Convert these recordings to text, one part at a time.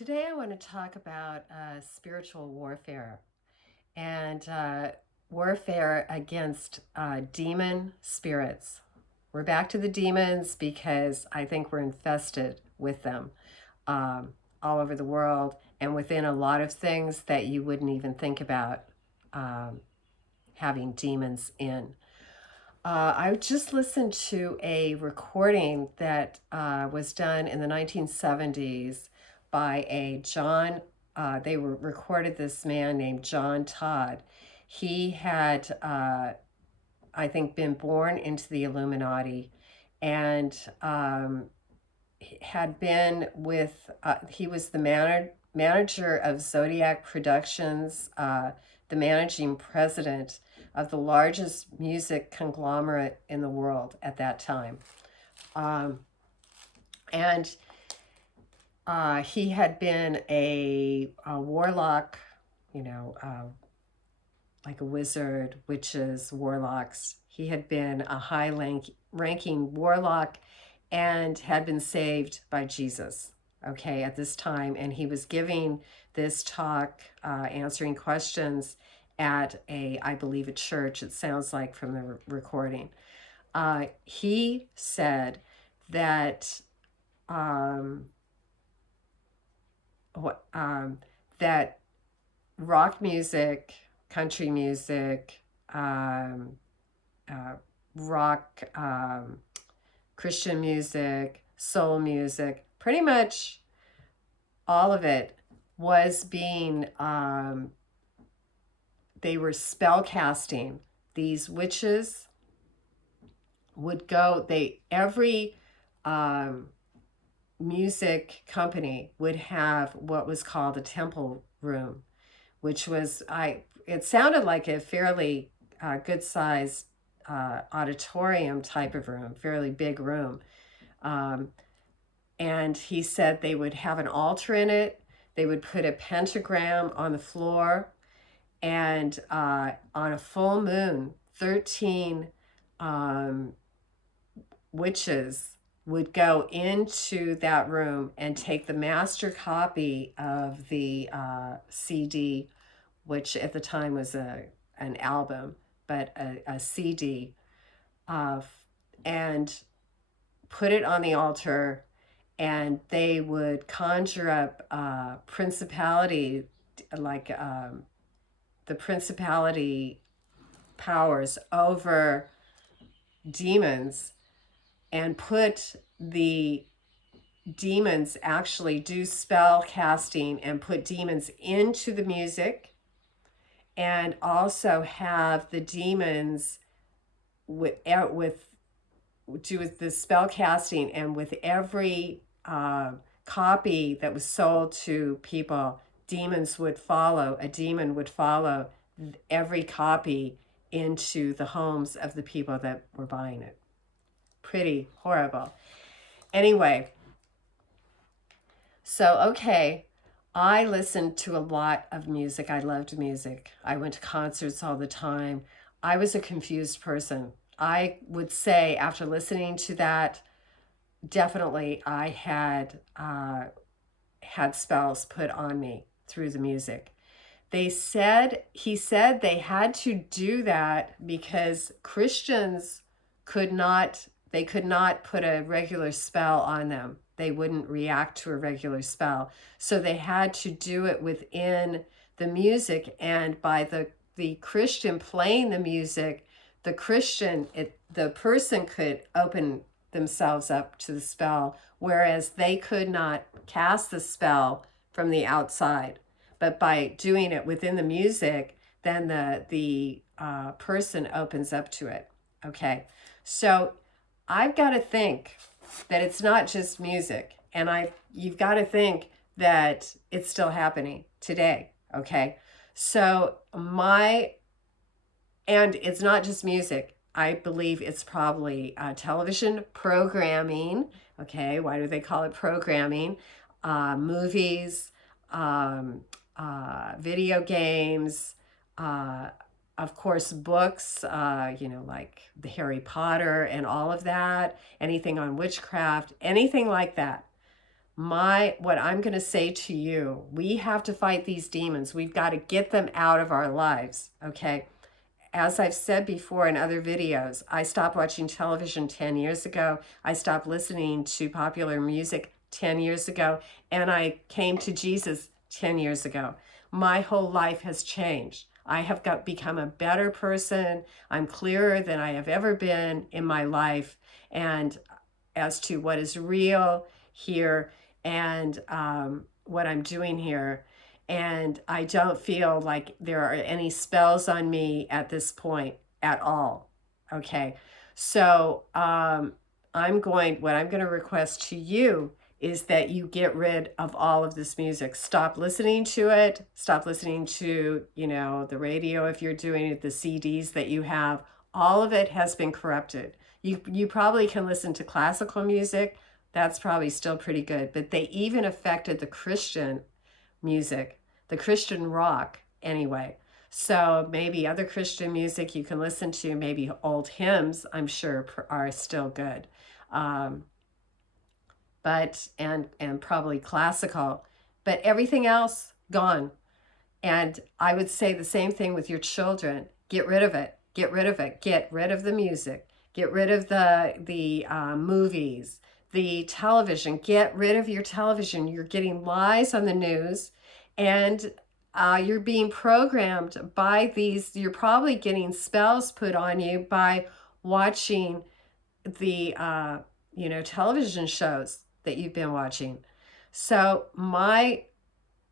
Today, I want to talk about spiritual warfare and warfare against demon spirits. We're back to the demons because I think we're infested with them um, all over the world and within a lot of things that you wouldn't even think about um, having demons in. I just listened to a recording that was done in the 1970s by they recorded this man named John Todd. He had, I think, been born into the Illuminati and had been he was the manager of Zodiac Productions, the managing president of the largest music conglomerate in the world at that time. Um, and he had been a warlock, you know, like a wizard, witches, warlocks. He had been a ranking warlock and had been saved by Jesus, okay, at this time. And he was giving this talk, answering questions at I believe, a church, it sounds like from the recording. He said that that rock music, country music, rock, Christian music, soul music, pretty much all of it was being, they were spell casting. These witches would go, every music company would have what was called a temple room, which was, it sounded like a fairly good sized auditorium type of room, fairly big room. And he said they would have an altar in it. They would put a pentagram on the floor. And on a full moon, 13 witches would go into that room and take the master copy of the CD, which at the time was an album, but a CD, and put it on the altar, and they would conjure up principality, like the principality powers over demons, and put the demons, actually do spell casting and put demons into the music, and also have the demons do the spell casting, and with every copy that was sold to people, a demon would follow every copy into the homes of the people that were buying it. Pretty horrible. Anyway, so, okay, I listened to a lot of music. I loved music. I went to concerts all the time. I was a confused person. I would say after listening to that, definitely I had spells put on me through the music. He said they had to do that because Christians could not put a regular spell on them. They wouldn't react to a regular spell. So they had to do it within the music, and by the Christian playing the music, the person could open themselves up to the spell, whereas they could not cast the spell from the outside. But by doing it within the music, then the person opens up to it. Okay, so I've got to think that it's not just music, and you've got to think that it's still happening today. Okay, so and it's not just music. I believe it's probably television programming. Okay, why do they call it programming? Movies, video games, of course, books, like the Harry Potter and all of that, anything on witchcraft, anything like that. what I'm going to say to you, we have to fight these demons. We've got to get them out of our lives, okay? As I've said before in other videos, I stopped watching television 10 years ago. I stopped listening to popular music 10 years ago, and I came to Jesus 10 years ago. My whole life has changed. I have become a better person. I'm clearer than I have ever been in my life, and as to what is real here and what I'm doing here. And I don't feel like there are any spells on me at this point at all. Okay. So what I'm going to request to you is that you get rid of all of this music. Stop listening to it. Stop listening to, the radio if you're doing it, the CDs that you have. All of it has been corrupted. You probably can listen to classical music. That's probably still pretty good. But they even affected the Christian music, the Christian rock anyway. So maybe other Christian music you can listen to, maybe old hymns, I'm sure are still good. But probably classical, but everything else gone. And I would say the same thing with your children. Get rid of it. Get rid of it. Get rid of the music. Get rid of the movies, the television. Get rid of your television. You're getting lies on the news, and you're being programmed by these. You're probably getting spells put on you by watching the television shows that you've been watching. So my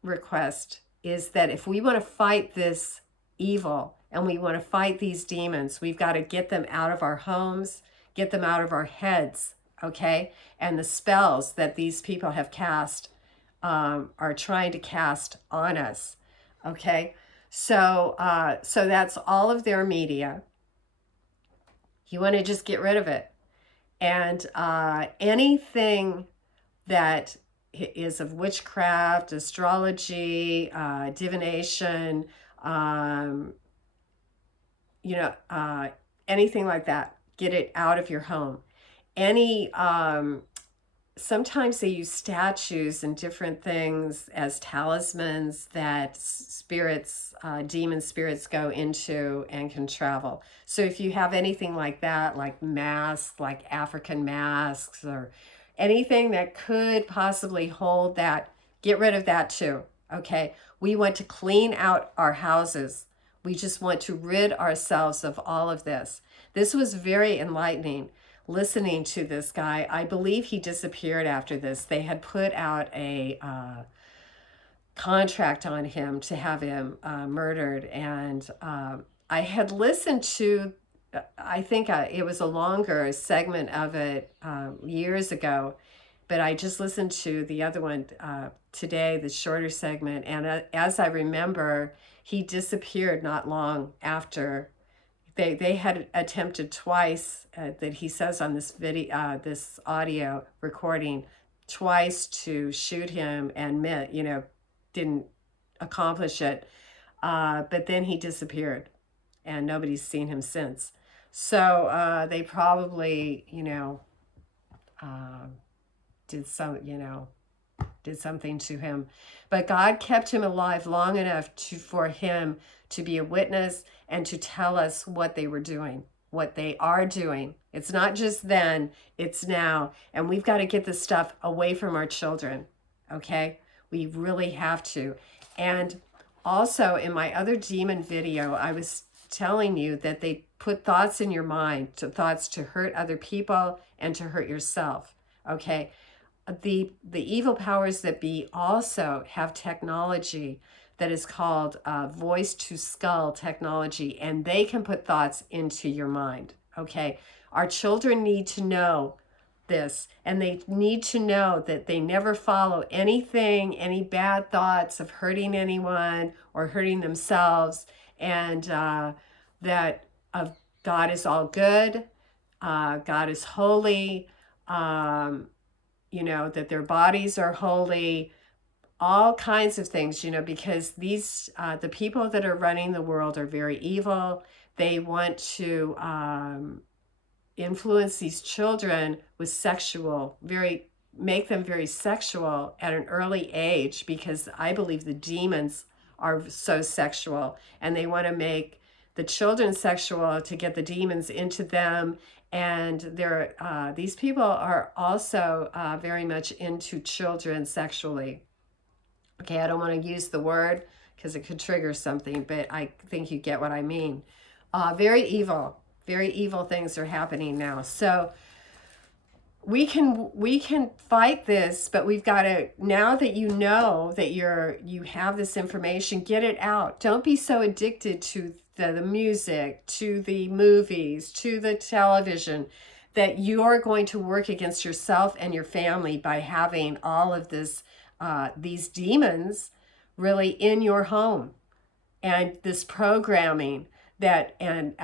request is that if we want to fight this evil and we want to fight these demons, we've got to get them out of our homes, get them out of our heads, okay? And the spells that these people have cast are trying to cast on us, okay? So that's all of their media. You want to just get rid of it. And anything that is of witchcraft, astrology, divination, anything like that, get it out of your home. Sometimes they use statues and different things as talismans that demon spirits go into and can travel. So if you have anything like that, like masks, like African masks, or anything that could possibly hold that, get rid of that too, okay? We want to clean out our houses. We just want to rid ourselves of all of this. This was very enlightening. Listening to this guy, I believe he disappeared after this. They had put out a contract on him to have him murdered. And I had listened to, I think it was a longer segment of it years ago, but I just listened to the other one today, the shorter segment. And as I remember, he disappeared not long after. They had attempted twice, that he says on this video, this audio recording, twice to shoot him and didn't accomplish it. But then he disappeared, and nobody's seen him since. So they probably, did something to him. But God kept him alive long enough for him to be a witness and to tell us what they were doing, what they are doing. It's not just then, it's now. And we've got to get this stuff away from our children, okay? We really have to. And also in my other demon video, I was telling you that they put thoughts in your mind, thoughts to hurt other people and to hurt yourself, okay? The evil powers that be also have technology that is called voice to skull technology, and they can put thoughts into your mind, okay? Our children need to know this, and they need to know that they never follow anything, any bad thoughts of hurting anyone or hurting themselves, and that God is all good, God is holy, that their bodies are holy, all kinds of things, because these, the people that are running the world are very evil. They want to influence these children with sexual, very make them very sexual at an early age, because I believe the demons are so sexual, and they want to make the children sexual to get the demons into them. And these people are also very much into children sexually. Okay, I don't want to use the word because it could trigger something, but I think you get what I mean. Very evil things are happening now. So we can fight this, but we've got to, now that you know that you have this information, get it out. Don't be so addicted to the music, to the movies, to the television, that you are going to work against yourself and your family by having all of this these demons really in your home, and this programming that, and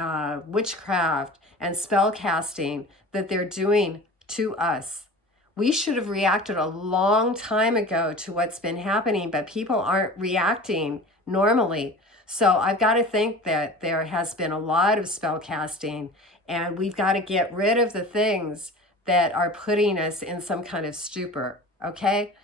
witchcraft and spell casting that they're doing to us. We should have reacted a long time ago to what's been happening, but people aren't reacting normally. So I've got to think that there has been a lot of spell casting, and we've got to get rid of the things that are putting us in some kind of stupor, okay?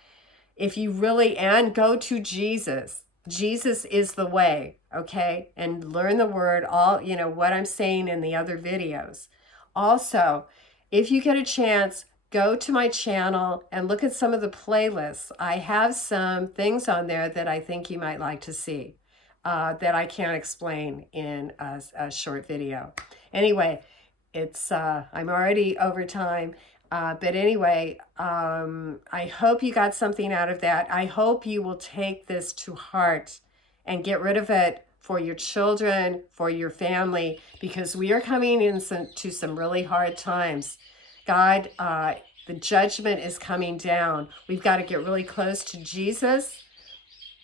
If you really, and go to Jesus. Jesus is the way, okay? And learn the word, all, you know, what I'm saying in the other videos. Also, if you get a chance, go to my channel and look at some of the playlists. I have some things on there that I think you might like to see that I can't explain in a short video. Anyway, it's I'm already over time. But anyway, I hope you got something out of that. I hope you will take this to heart and get rid of it for your children, for your family, because we are coming into some really hard times. God, the judgment is coming down. We've got to get really close to Jesus.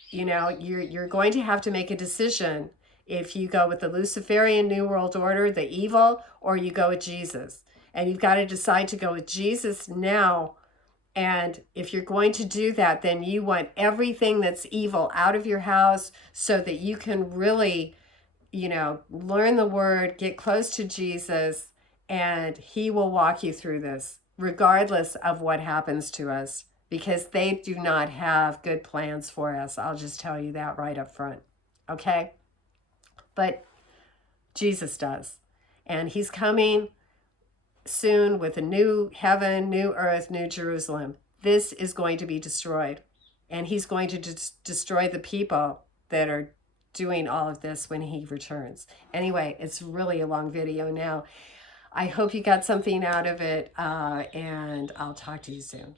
You know, you're going to have to make a decision if you go with the Luciferian New World Order, the evil, or you go with Jesus. And you've got to decide to go with Jesus now. And if you're going to do that, then you want everything that's evil out of your house so that you can really, you know, learn the word, get close to Jesus, and he will walk you through this, regardless of what happens to us, because they do not have good plans for us. I'll just tell you that right up front. Okay? But Jesus does. And he's coming soon with a new heaven, new earth, new Jerusalem. This is going to be destroyed. And he's going to destroy the people that are doing all of this when he returns. Anyway, it's really a long video now. I hope you got something out of it, and I'll talk to you soon.